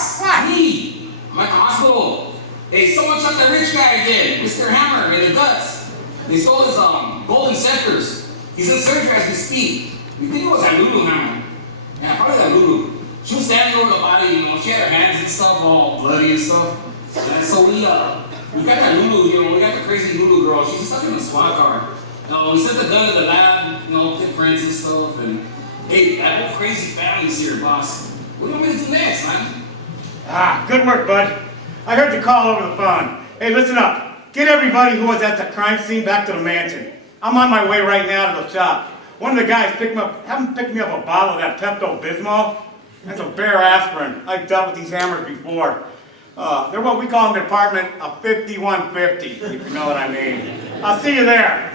boss. What? Me. I'm at the hospital. Hey, someone shot that rich guy again, Mr. Hammer, in the guts. They stole his golden scepters. He's in surgery as we speak. We think it was that Lulu Hammer. Yeah, probably that Lulu. She was standing over the body, you know, she had her hands and stuff all bloody and stuff. And so we got that Lulu, you know, we got the crazy Lulu girl. She's stuck in a squad car. You know, we sent the gun to the lab, you know, pick prints and stuff. And hey, that whole crazy family's here, boss. What do you want me to do next, man? Ah, good work, bud. I heard the call over the phone. Hey, listen up. Get everybody who was at the crime scene back to the mansion. I'm on my way right now to the shop. One of the guys have him pick me up a bottle of that Pepto-Bismol and some Bear aspirin. I've dealt with these hammers before. They're what we call in the department a 5150, if you know what I mean. I'll see you there.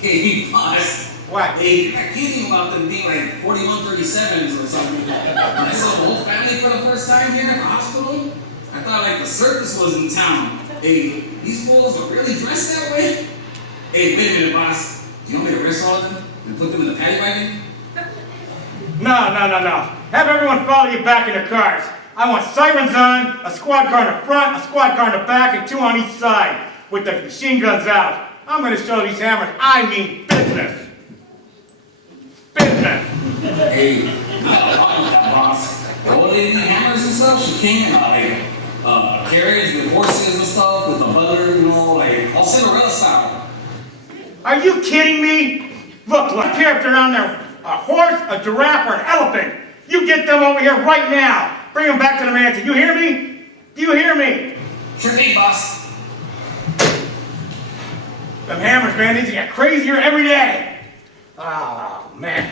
Hey, boss. What? Hey, you're not kidding about them being like 4137s or something. I saw the whole family for the first time here at the hospital. I thought like the circus was in town. Hey, these fools are really dressed that way? Hey, wait a minute, boss. Do you want me to arrest all of them and put them in the paddy wagon? No. Have everyone follow you back in their cars. I want sirens on, a squad car in the front, a squad car in the back, and 2 on each side, with the machine guns out. I'm going to show these hammers I mean business. Business. Hey, I don't know with that, boss. The old lady hammers and stuff, she came in carriage with horses and stuff, with the butler, you know, like all Cinderella style. Are you kidding me? Look, I don't care if they're on there a horse, a giraffe, or an elephant. You get them over here right now. Bring them back to the mansion. You hear me? Do you hear me? Sure thing, boss. Them hammers, man, these get crazier every day. Oh, man.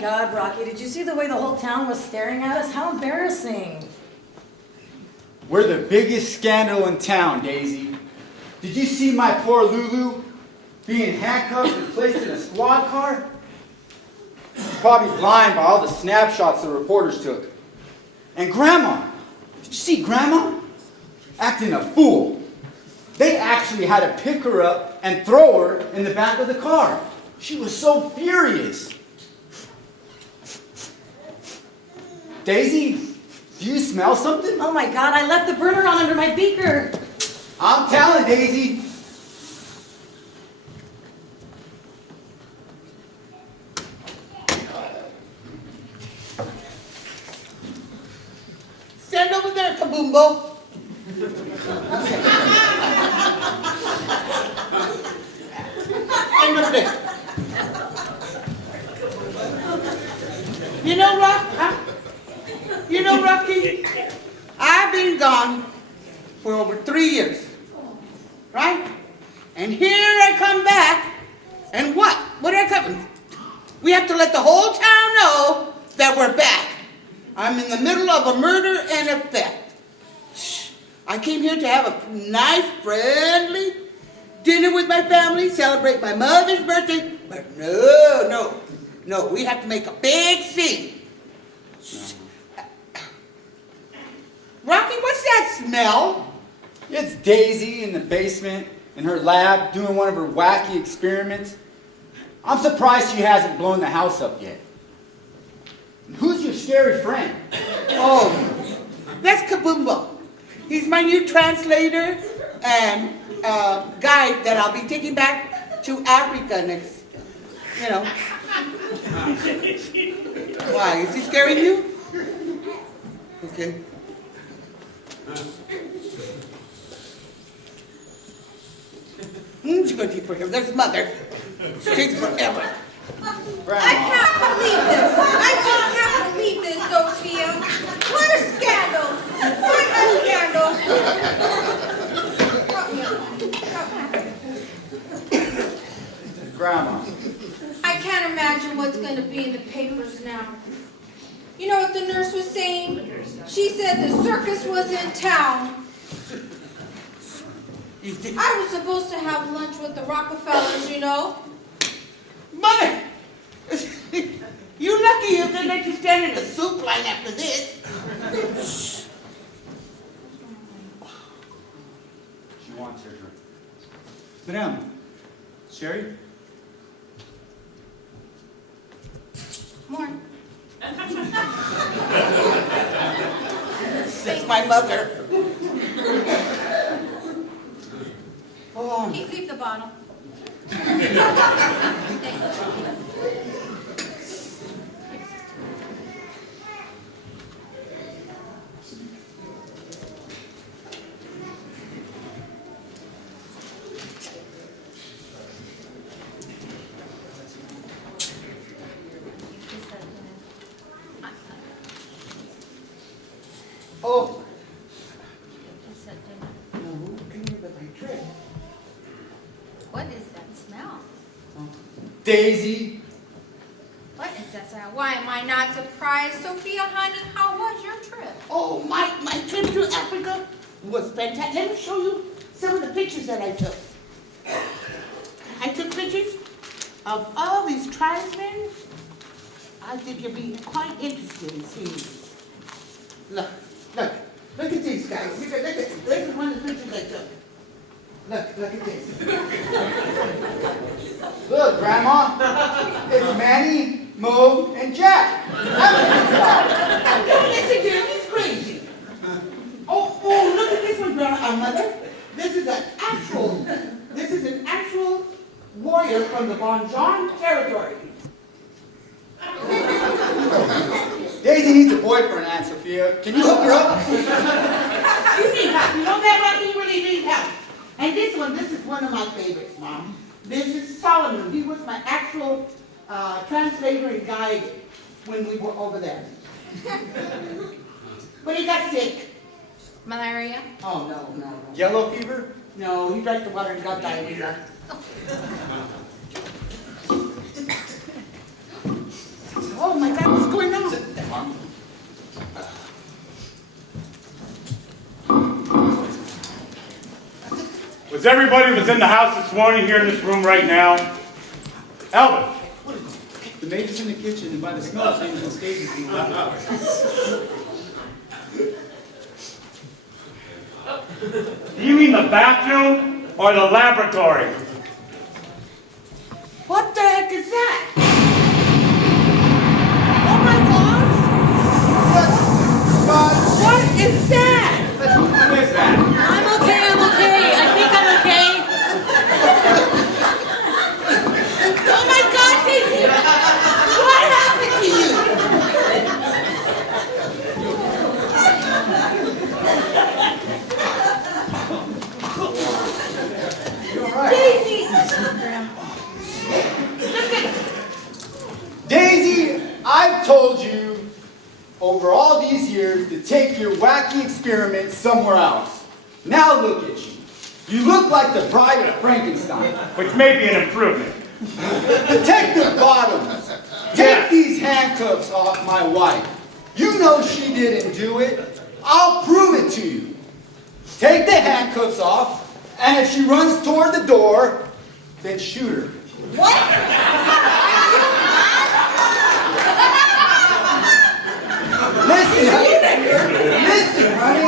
God, Rocky, did you see the way the whole town was staring at us? How embarrassing. We're the biggest scandal in town, Daisy. Did you see my poor Lulu being handcuffed and placed in a squad car? She's probably blind by all the snapshots the reporters took. And Grandma, did you see Grandma? Acting a fool. They actually had to pick her up and throw her in the back of the car. She was so furious. Daisy, do you smell something? Oh my God, I left the burner on under my beaker. I'm telling Daisy. Stand over there, Kaboombo. Stand over there. You know, Rocky, I've been gone for over 3 years, right? And here I come back, and what? What did I come? We have to let the whole town know that we're back. I'm in the middle of a murder and a theft. Shh. I came here to have a nice, friendly dinner with my family, celebrate my mother's birthday, but no, we have to make a big scene. Rocky, what's that smell? It's Daisy in the basement in her lab doing one of her wacky experiments. I'm surprised she hasn't blown the house up yet. Who's your scary friend? Oh, that's Kaboombo. He's my new translator and guide that I'll be taking back to Africa next, Why, is he scaring you? Okay. She's going to take for him. There's Mother. She takes forever. I can't believe this. I just can't believe this, Sophia. What a scandal. What a scandal. Grandma. I can't imagine what's going to be in the papers now. You know what the nurse was saying? She said the circus was in town. I was supposed to have lunch with the Rockefellers, you know. Mother! You lucky if they let you stand in a soup line after this. She wants her drink. Madame. Sherry? More. That's my mother. Oh, Leave the bottle. oh. No, can you get my trick? What is that smell? Daisy. What is that smell? Why am I not surprised? Sophia, honey, how was your trip? Oh, my trip to Africa was fantastic. Let me show you some of the pictures that I took. I took pictures of all these tribesmen. I think you'll be quite interested in seeing these. Look at these guys. Look at this is one of the pictures I took. Look at this. Look, Grandma. It's Manny, Mo, and Jack. Don't listen to him. He's crazy. Oh, look at this one, Grandma. Mother. This is an actual warrior from the Bonjon territory. Daisy needs a boyfriend, Aunt Sophia. Can you hook her up? You need help. You know that, Rocky? You really need help. And this is one of my favorites, Mom. This is Solomon. He was my actual translator and guide when we were over there. But he got sick. Malaria? Oh, no. Yellow fever? No, he drank the water and got diarrhea. Oh my God, what's going on? Was everybody was in the house this morning here in this room right now? Elvis. The maid is in the kitchen, and by the smell of things, the stage is being left out. Do you mean the bathroom or the laboratory? What the heck is that? Oh my God! What is that? What is that? I'm okay. I think I'm okay. Oh my God, Daisy! What happened to you? Daisy! Daisy, I've told you over all these years to take your wacky experiments somewhere else. Now look at you. You look like the bride of Frankenstein. Which may be an improvement. Detective Bottoms, take these handcuffs off my wife. You know she didn't do it. I'll prove it to you. Take the handcuffs off, and if she runs toward the door, then shoot her. What? Listen, honey.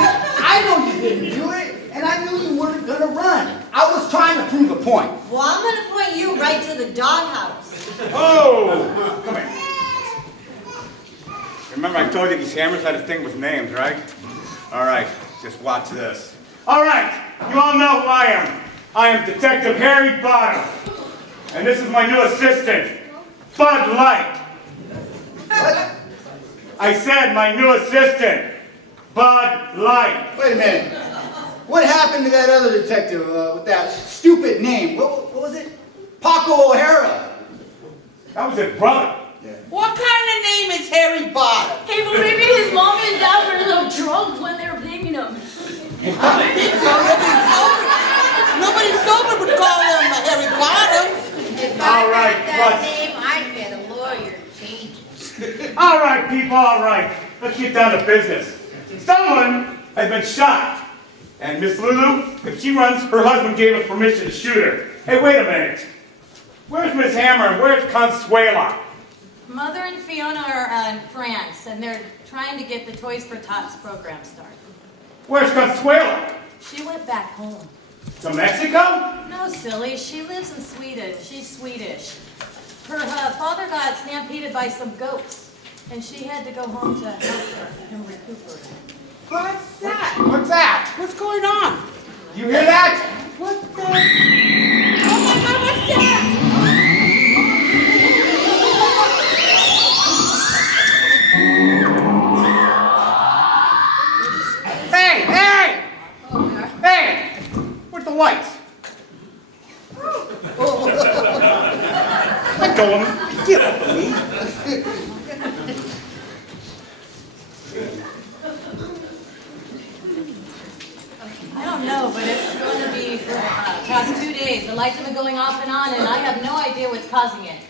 I know you didn't do it, and I knew you weren't gonna run. I was trying to prove a point. Well, I'm gonna point you right to the doghouse. Oh! Come here. Remember I told you these hammers had a thing with names, right? All right, just watch this. All right, you all know who I am. I am Detective Harry Bottom. And this is my new assistant, Bud Light. What? I said my new assistant, Bud Light. Wait a minute. What happened to that other detective with that stupid name? What was it? Paco O'Hara. That was his brother. What kind of name is Harry Bottom? Hey, well, maybe his mom and dad were a little drunk when they were naming him. Nobody sober would call him Harry Bottom. If All I right, got that what? name, I'd get a lawyer to change it. All right, people, all right. Let's get down to business. Someone has been shot. And Miss Lulu, if she runs, her husband gave us permission to shoot her. Hey, wait a minute. Where's Miss Hammer and where's Consuela? Mother and Fiona are in France, and they're trying to get the Toys for Tots program started. Where's Consuela? She went back home. To Mexico? No, silly. She lives in Sweden. She's Swedish. Her father got stampeded by some goats, and she had to go home to help him recuperate. What's that? What's that? What's going on? You hear that? What the? Oh my God, what's that? Hey, hey! Hey! Where's the lights? Let go of me. Get off of me. I don't know, but it's going to be for the past 2 days. The lights have been going off and on, and I have no idea what's causing it.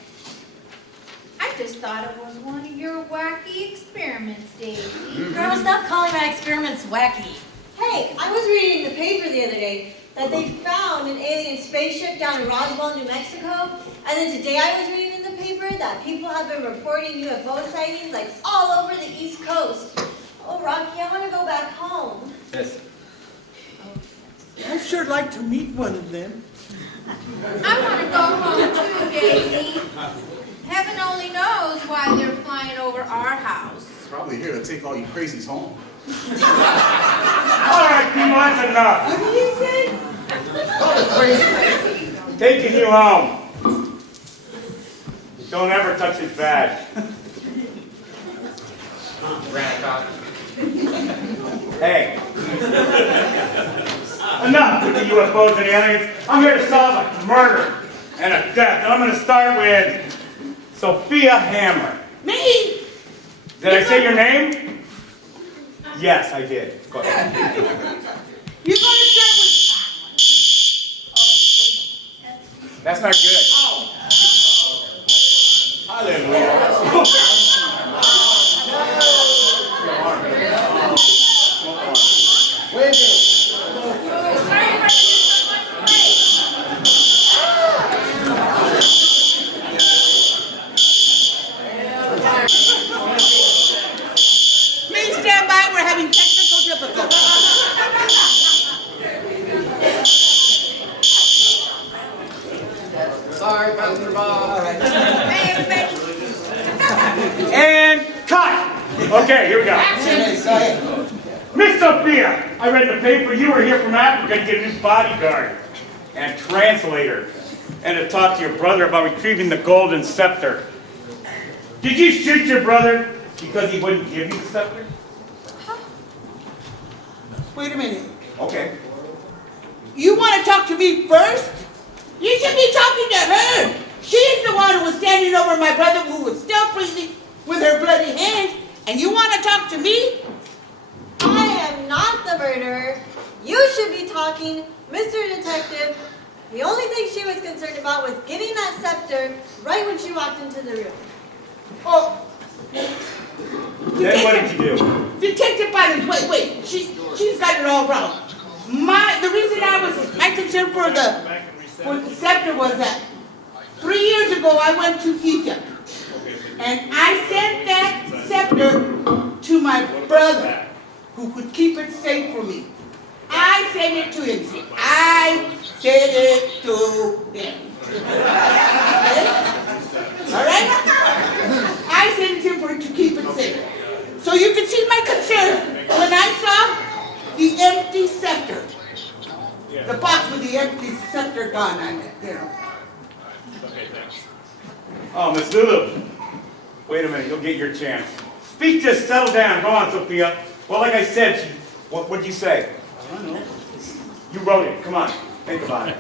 I just thought it was one of your wacky experiments, Daisy. Grandma, stop calling my experiments wacky. Hey, I was reading in the paper the other day that they found an alien spaceship down in Roswell, New Mexico. And then today I was reading in the paper that people have been reporting UFO sightings like all over the East Coast. Oh, Rocky, I want to go back home. Yes. I'd sure like to meet one of them. I want to go home too, Daisy. Heaven only knows why they're flying over our house. Probably here to take all you crazies home. All right, people, that's enough. What did he say? Taking you home. Don't ever touch his badge. Hey. Enough with the UFOs and the aliens. I'm here to solve a murder and a death. And I'm going to start with Sophia Hammer. Me? Did I say your name? Yes, I did. Go ahead. You're gonna start with. That's not good. Hallelujah. Please stand by. We're having technical difficulties. Sorry, Pastor Bob. And cut. Okay, here we go. Miss Sophia, I read in the paper you were here from Africa to get a new bodyguard and translator and to talk to your brother about retrieving the golden scepter. Did you shoot your brother because he wouldn't give you the scepter? Wait a minute. Okay. You want to talk to me first? You should be talking to her. She's the one who was standing over my brother who was still breathing with her bloody hands. And you want to talk to me? I am not the murderer. You should be talking, Mr. Detective. The only thing she was concerned about was getting that scepter right when she walked into the room. Oh. Then what did you do? Detective Byron, wait. She's got it all wrong. The reason I concerned for the scepter was that 3 years ago I went to Egypt. And I sent that scepter to my brother, who could keep it safe for me. I sent it to him. See, I sent it to him. Okay? All right? I sent it to him to keep it safe. So you can see my concern when I saw the empty scepter. The box with the empty scepter gone on it, you know. Oh, Miss Lulu. Wait a minute, you'll get your chance. Speak, just settle down. Go on, Sophia. Well, like I said, what'd you say? I don't know. You wrote it. Come on, think about it.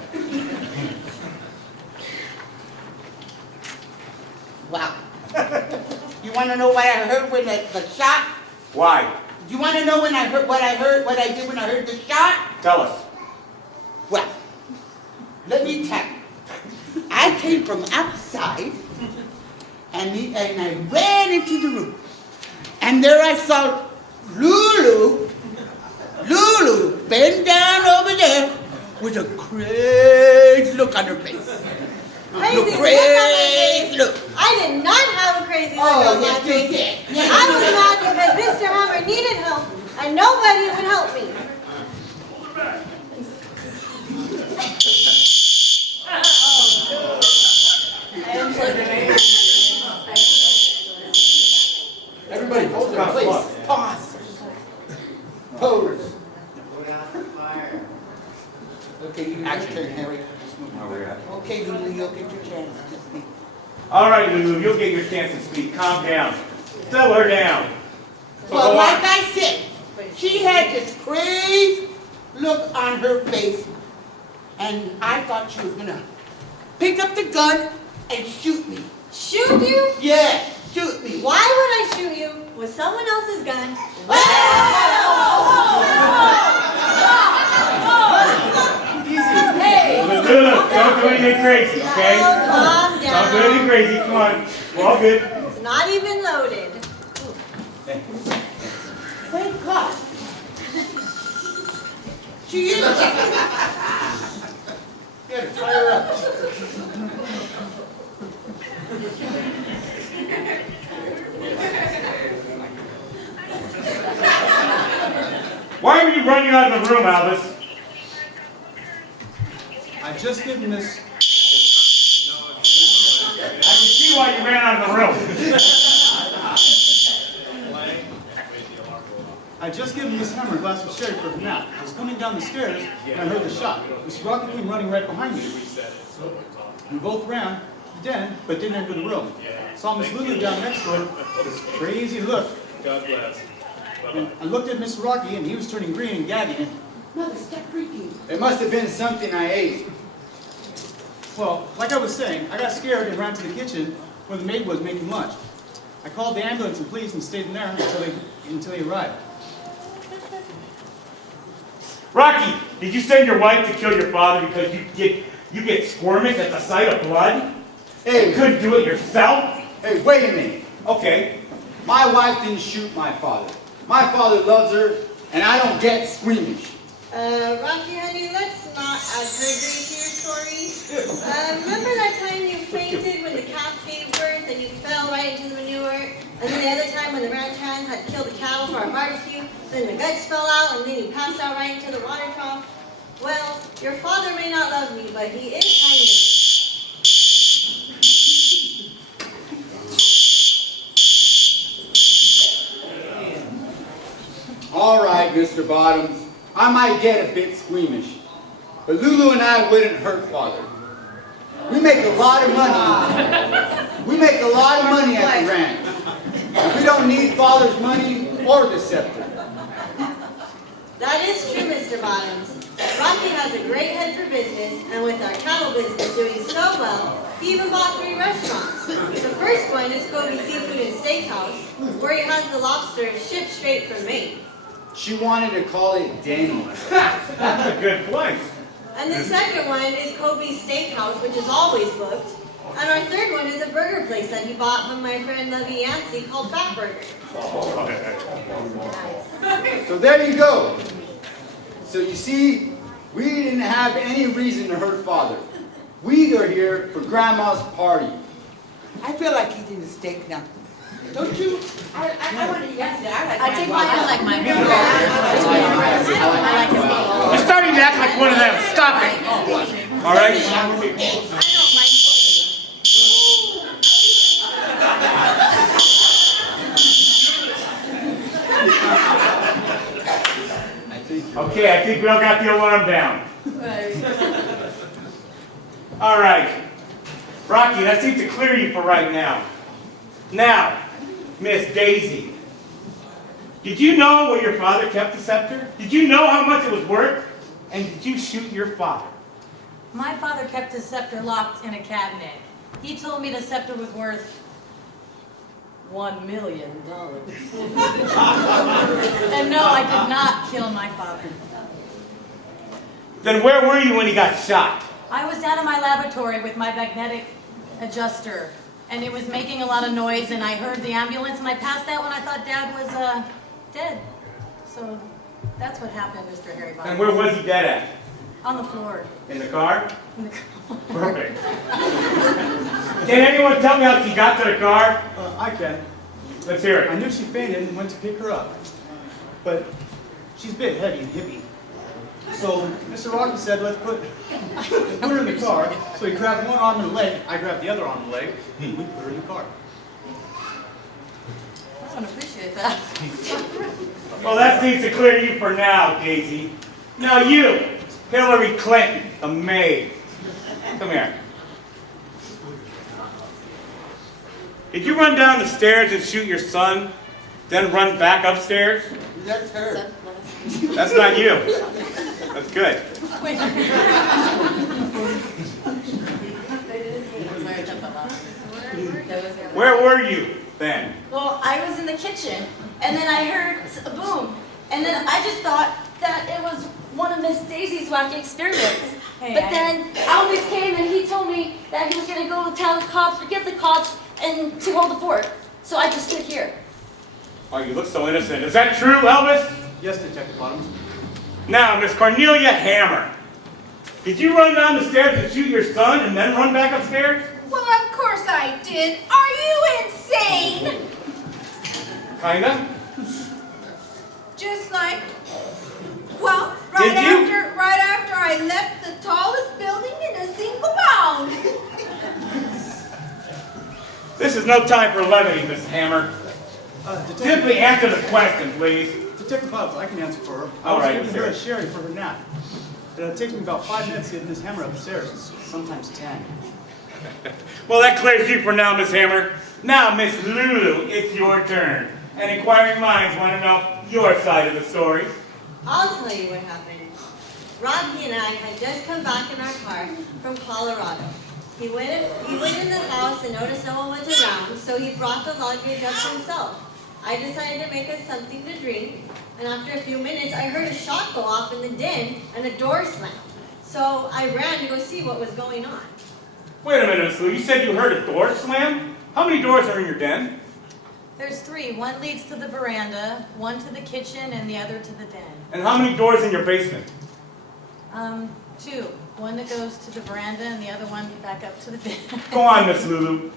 Wow. You want to know what I heard when the shot? Why? You want to know when I heard what I did when I heard the shot? Tell us. Well, let me tell you. I came from outside, and I ran into the room. And there I saw Lulu bend down over there with a crazy look on her face. Crazy No, look on my crazy face. look. I did not have a crazy look Oh, on my yes, you face. did. Yes, I you was did. mad because Mr. Hammer needed help and nobody would help me. Everybody, hold your place. Pause. Pose. Okay, you your turn, Harry. Okay, Lulu, you'll get your chance to speak. All right, Lulu, you'll get your chance to speak. Calm down. Settle her down. So Well, go like on. I said, she had this crazy look on her face, and I thought she was gonna pick up the gun and shoot me. Shoot you? Yeah, shoot me. Why would I shoot you with someone else's gun? Lulu, don't do anything crazy, okay? Calm Don't do anything down. crazy. Come on. We're all good. It's not even loaded. Thank God. She is. Here, try her up. Why were you running out of the room, Albus? I just given Miss. I can see why you ran out of the room. I just given Miss Hammer a glass of sherry for her nap. I was coming down the stairs and I heard the shot. Mr. Rocky came running right behind me. We both ran to the den, but didn't enter the room. Saw Miss Lulu down next door, this crazy look. God bless. And I looked at Mr. Rocky and he was turning green and gagging. Mother, stop freaking. It must have been something I ate. Well, like I was saying, I got scared and ran to the kitchen where the maid was making lunch. I called the ambulance and police and stayed in there until he arrived. Rocky, did you send your wife to kill your father because you get squirmish at the sight of blood? You Hey, couldn't do it yourself? hey, wait a minute. Okay. My wife didn't shoot my father. My father loves her, and I don't get squeamish. Rocky, honey, let's not add perjury to your story. Remember that time you fainted when the calf gave birth and you fell right into the manure? And then the other time when the ranch hands had killed the cattle for our barbecue, then the guts fell out and then you passed out right into the water trough? Well, your father may not love me, but he is kind of me. All right, Mr. Bottoms. I might get a bit squeamish, but Lulu and I wouldn't hurt Father. We make a lot of money. We make a lot of money at the ranch. We don't need Father's money or the scepter. That is true, Mr. Bottoms. Rocky has a great head for business, and with our cattle business doing so well, he even bought 3 restaurants. The first one is Kobe Seafood and Steakhouse, where he has the lobsters shipped straight from Maine. She wanted to call it Denny's. That's a good place. And the second one is Kobe's Steakhouse, which is always booked. And our third one is a burger place that he bought from my friend Lovey Yancey called Fat Burger. So there you go. So you see, we didn't have any reason to hurt Father. We are here for Grandma's party. I feel like eating a steak now. Don't you? I want to eat that. I take mine, I like mine. You're starting to act like one of them. Stop it. All right? Okay, I think we all got the alarm down. All right. Rocky, that seems to clear you for right now. Now, Miss Daisy, did you know where your father kept the scepter? Did you know how much it was worth? And did you shoot your father? My father kept his scepter locked in a cabinet. He told me the scepter was worth $1 million. And no, I did not kill my father. Then where were you when he got shot? I was down in my laboratory with my magnetic adjuster, and it was making a lot of noise, and I heard the ambulance, and I passed out when I thought Dad was dead. So that's what happened, Mr. Harry Bob. And where was he dead at? On the floor. In the car? In the Perfect. Can anyone tell me how she got to the car? I can. Let's hear I it. knew she fainted and went to pick her up. But she's big, heavy, and hippie. So Mr. Rocky said, let's put her in the car. So he grabbed one arm and leg. I grabbed the other arm and leg. And we put her in the car. I don't appreciate that. Well, that seems to clear you for now, Daisy. Now you, Hillary Clinton, a maid. Come here. Did you run down the stairs and shoot your son, then run back upstairs? That's her. That's not you. That's good. Wait. Where were you then? Well, I was in the kitchen, and then I heard a boom, and then I just thought that it was one of Miss Daisy's wacky experiments. But then Elvis came and he told me that he was going to go tell the cops, or get the cops, and to hold the fort. So I just stood here. Oh, you look so innocent. Is that true, Elvis? Yes, Detective Bottoms. Now, Miss Cornelia Hammer, did you run down the stairs and shoot your son and then run back upstairs? Well, of course I did. Are you insane? Kinda. Just like, well, Did you? right after I left the tallest building in a single bound. This is no time for levity, Miss Hammer. Detective, Simply answer the question, please. Detective Bottoms, I can answer for her. I All was right, giving sir. her a sherry for her nap. It takes me about 5 minutes to get Miss Hammer upstairs. Sometimes 10. Well, that clears you for now, Miss Hammer. Now, Miss Lulu, it's your turn. And inquiring minds want to know your side of the story. I'll tell you what happened. Rocky and I had just come back in our car from Colorado. He went in the house and noticed no one was around, so he brought the luggage up himself. I decided to make us something to drink, and after a few minutes, I heard a shot go off in the den and a door slam. So I ran to go see what was going on. Wait a minute, Miss Lulu. You said you heard a door slam? How many doors are in your den? There's 3. One leads to the veranda, one to the kitchen, and the other to the den. And how many doors in your basement? 2. One that goes to the veranda, and the other one back up to the den. Go on, Miss Lulu.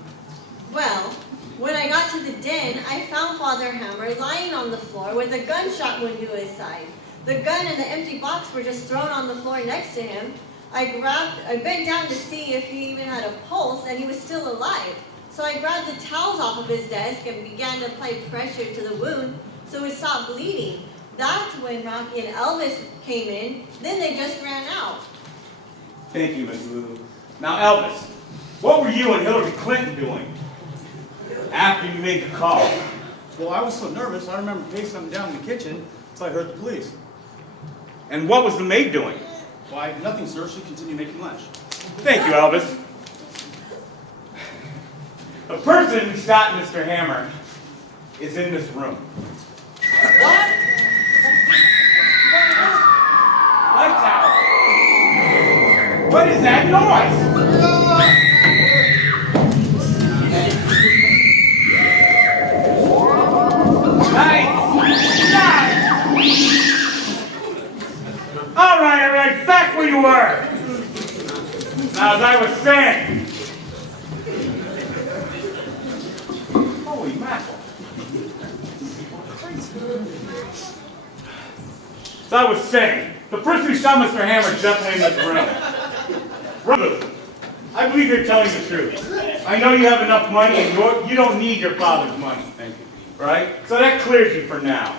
Well, when I got to the den, I found Father Hammer lying on the floor with a gunshot wound to his side. The gun and the empty box were just thrown on the floor next to him. I bent down to see if he even had a pulse, and he was still alive. So I grabbed the towels off of his desk and began to apply pressure to the wound so it stopped bleeding. That's when Rocky and Elvis came in. Then they just ran out. Thank you, Miss Lulu. Now, Elvis, what were you and Hillary Clinton doing after you made the call? Well, I was so nervous, I remember pacing up and down in the kitchen until I heard the police. And what was the maid doing? Why, nothing, sir. She continued making lunch. Thank you, Elvis. The person who shot Mr. Hammer is in this room. What? Lights out. What is that noise? All right, back where you were. Now, as I was saying, holy mackerel. As I was saying, the person who shot Mr. Hammer is definitely in this room. Brother, I believe you're telling the truth. I know you have enough money and you don't need your father's money. Thank you. Right? So that clears you for now.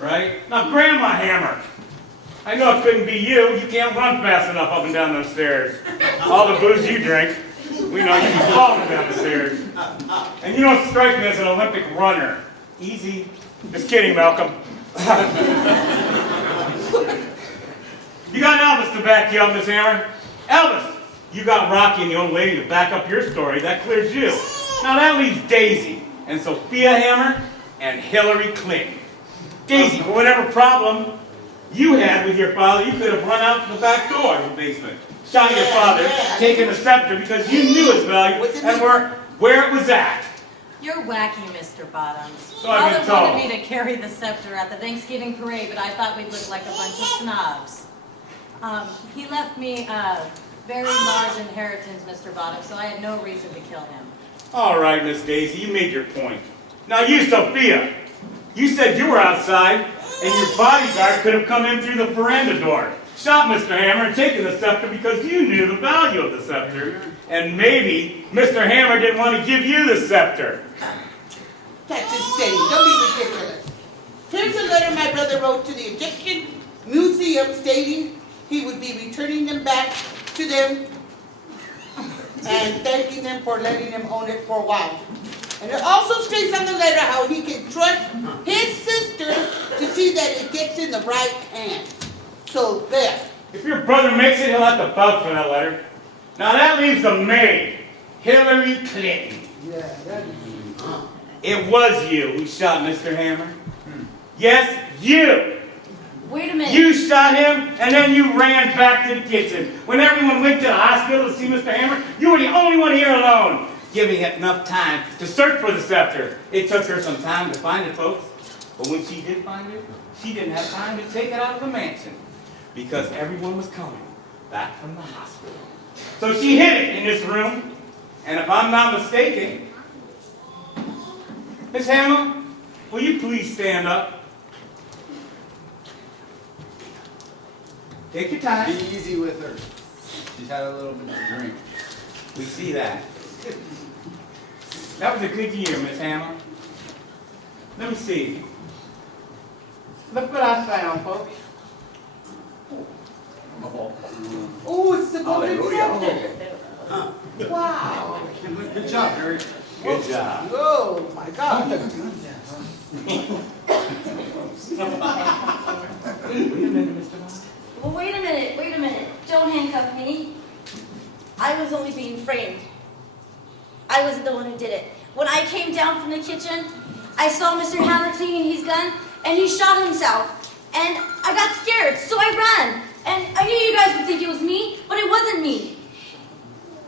Right? Now, Grandma Hammer, I know it couldn't be you. You can't run fast enough up and down those stairs. All the booze you drink, we know you can fall down the stairs. And you don't strike me as an Olympic runner. Easy. Just kidding, Malcolm. You got Elvis to back you up, Miss Hammer. Elvis, you got Rocky and the old lady to back up your story. That clears you. Now that leaves Daisy. and Sophia Hammer and Hillary Clinton. Daisy, for whatever problem you had with your father, you could have run out the back door in the basement, shot your father, taken the scepter because you knew its value and where it was at. You're wacky, Mr. Bottoms. So I've been Father told. wanted me to carry the scepter at the Thanksgiving parade, but I thought we'd look like a bunch of snobs. He left me a very large inheritance, Mr. Bottoms, so I had no reason to kill him. All right, Miss Daisy, you made your point. Now you, Sophia, you said you were outside and your bodyguard could have come in through the veranda door, shot Mr. Hammer and taken the scepter because you knew the value of the scepter. And maybe Mr. Hammer didn't want to give you the scepter. That's insane. Don't be ridiculous. Here's a letter my brother wrote to the Egyptian Museum stating he would be returning them back to them and thanking them for letting him own it for a while. And it also states on the letter how he can trust his sister to see that it gets in the right hands. So there. If your brother makes it, he'll have to vouch for that letter. Now that leaves the maid, Hillary Clinton. It was you who shot Mr. Hammer. Yes, you. Wait a minute. You shot him, and then you ran back to the kitchen. When everyone went to the hospital to see Mr. Hammer, you were the only one here alone, giving it enough time to search for the scepter. It took her some time to find it, folks. But when she did find it, she didn't have time to take it out of the mansion because everyone was coming back from the hospital. So she hid it in this room, and if I'm not mistaken, Miss Hammer, will you please stand up? Take your time. Be easy with her. She's had a little bit of drink. We see that. That was a good year, Miss Hammer. Let me see. Look what I found, folks. Oh, it's the golden scepter. Wow. Good job, Harry. Good job. Oh, my God. Wait a minute, Mr. Bond. Well, wait a minute. Don't handcuff me. I was only being framed. I wasn't the one who did it. When I came down from the kitchen, I saw Mr. Hammer cleaning his gun, and he shot himself. And I got scared, so I ran. And I knew you guys would think it was me, but it wasn't me.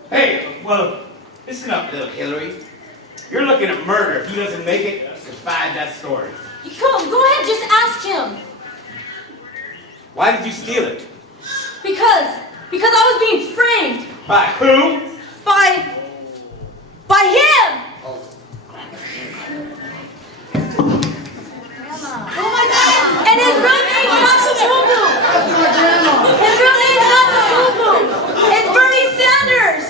Hey, well, listen up, little Hillary. You're looking at murder. If he doesn't make it, defy that story. Come on, go ahead, just ask him. Why did you steal it? Because I was being framed By who? by him. Oh my God! And his real name's not the Boo Boo. His real name's not the Boo Boo. It's Bernie Sanders.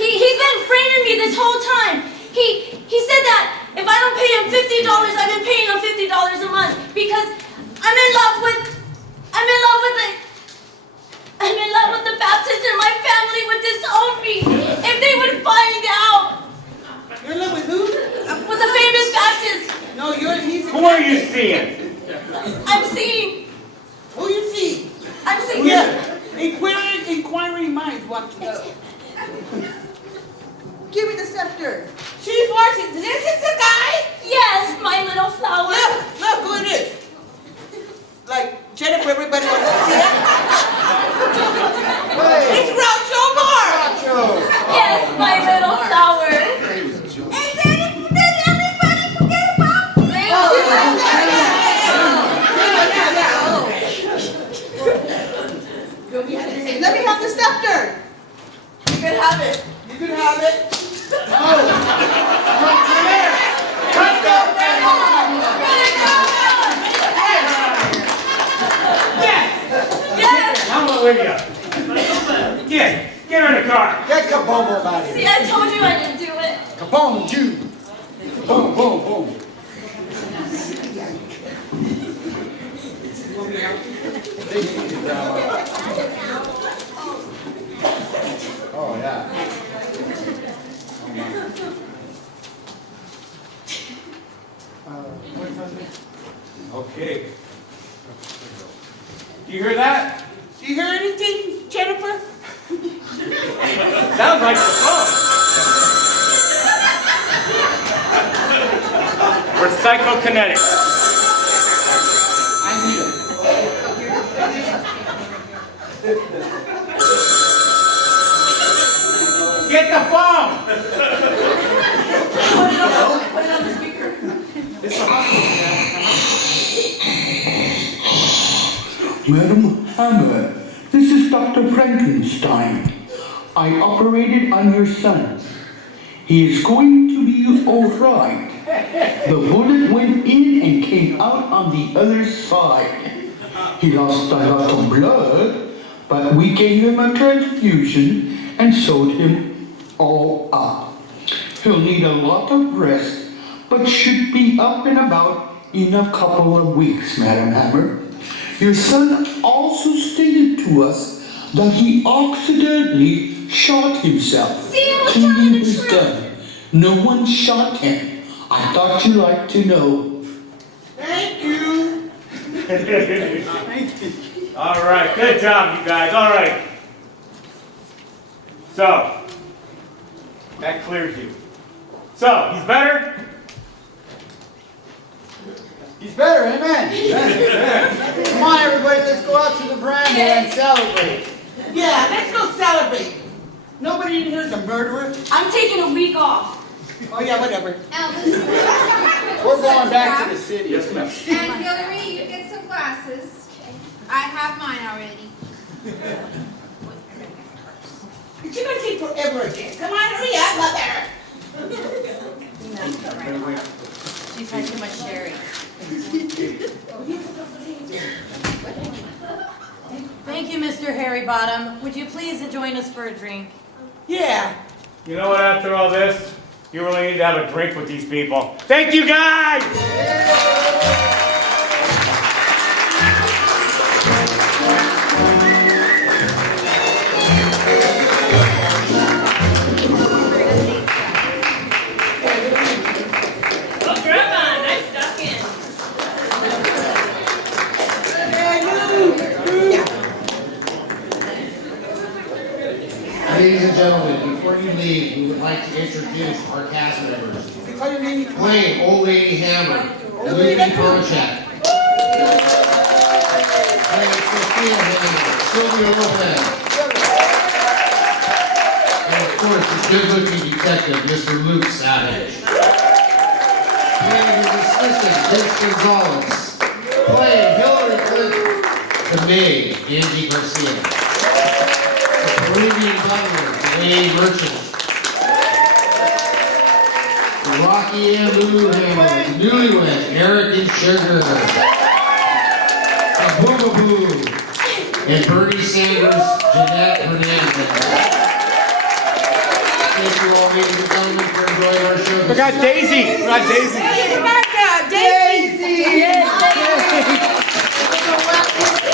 He's been framing me this whole time. He said that if I don't pay him $50, I've been paying him $50 a month because I'm in love with the Baptists and my family would disown me if they would find out. You're in love with who? With the famous Baptist. No, he's Who are you seeing? I'm seeing. Who you see? I'm seeing. Yeah. Inquiring minds want to know. Give me the scepter. Chief Washington, this is the guy? Yes, my little flower. Look who it is. Like, Jennifer, everybody wants to see it. It's Groucho Marx. Yes, my little flower. Did everybody forget about me? Let me have the scepter. You can have it. You can have it. Yes. I'm not with you. Get her in the car. Get Kaboom out of See, here. I told you I didn't do it. Kaboom, Jew. Boom, boom, boom. Oh, yeah. Okay. Do you hear that? Do you hear anything, Jennifer? Sounds like the phone. We're psychokinetics. I need it. Get the phone! Put it on the speaker. Madam Hammer, this is Dr. Frankenstein. I operated on your son. He is going to be all right. The bullet went in and came out on the other side. He lost a lot of blood, but we gave him a transfusion and sewed him all up. He'll need a lot of rest, but should be up and about in a couple of weeks, Madam Hammer. Your son also stated to us that he accidentally shot himself. See, I was telling Cleaning the his truth. gun. No one shot him. I thought you'd like to know. Thank you. All right, good job, you guys. All right. So, that clears you. So, he's better? He's better, amen. Come on, everybody, let's go out to the veranda and celebrate. Yeah, let's go celebrate. Nobody in here is a murderer. I'm taking a week off. Oh yeah, whatever. Elvis, We're going back to the city. Yes, ma'am. and Hillary, you get some glasses. I have mine already. It's gonna take forever again. Come on, hurry up, mother. She's had too much sherry. Thank you, Mr. Harry Bottom. Would you please join us for a drink? Yeah. You know what, after all this, you really need to have a drink with these people. Thank you, guys! Ladies and gentlemen, before you leave, we would like to introduce our cast members. Call your name. Playing Old Lady Hammer, Louis Bronchak. Playing Sophia Hammer, Sylvia Lopez. And of course, the good-looking detective, Mr. Luke Savage. Playing his assistant, Vince Gonzalez. Playing Hillary Clinton, the maid, Angie Garcia. The Peruvian butler, Wayne Merchant. The Rocky and Lulu Hammer, the newlyweds, Eric and Sugar. The Boogaboo. And Bernie Sanders, Jeanette Hernandez. Thank you all, ladies and gentlemen, for enjoying our show. We got Daisy. We got Daisy. Hey, Rebecca, Daisy. Daisy!